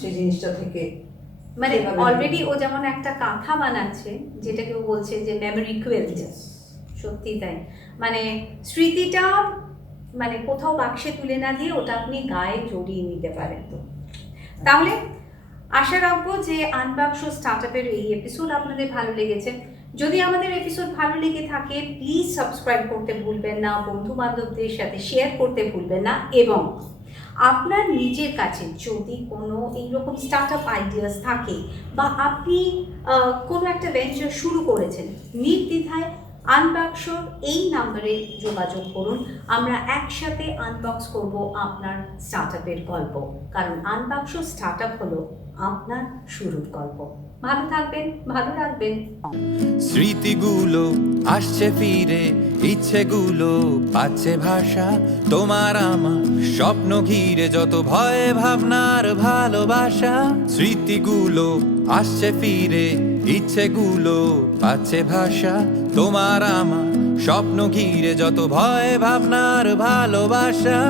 সেই জিনিসটা থেকে মানে সেভাবে অলরেডি ও যেমন একটা কাঁথা বানাচ্ছে, যেটাকে ও বলছে যে মেমোরি কুইল্ট। সত্যি তাই, মানে স্মৃতিটা মানে কোথাও বাক্সে তুলে না দিয়ে ওটা আপনি গায়ে জড়িয়ে নিতে পারেন। তো তাহলে আশা রাখবো যে আনবাক্স স্টার্টআপের এই এপিসোড আপনাদের ভালো লেগেছে। যদি আমাদের এপিসোড ভালো লেগে থাকে প্লিজ সাবস্ক্রাইব করতে ভুলবেন না, বন্ধু বান্ধবদের সাথে শেয়ার করতে ভুলবেন না, এবং আপনার নিজের কাছে যদি কোনো এইরকম স্টার্টআপ আইডিয়াস থাকে বা আপনি কোনো একটা ভেঞ্চার শুরু করেছেন, নির্দ্বিধায় আনবক্সর এই নাম্বারে যোগাযোগ করুন। আমরা একসাথে আনবক্স করব আপনার স্টার্টআপের গল্প, কারণ আনবক্স স্টার্টআপ হলো আপনার শুরুর গল্প। ভালো থাকবেন, ভালো রাখবেন। স্মৃতিগুলো আসছে ফিরে, ইচ্ছেগুলো পাচ্ছে ভাষা, তোমার আমার স্বপ্ন ঘিরে যত ভয় ভাবনার ভালোবাসা। স্মৃতিগুলো আসছে ফিরে, ইচ্ছেগুলো পাচ্ছে ভাষা, তোমার আমার স্বপ্ন ঘিরে যত ভয় ভাবনার ভালোবাসা।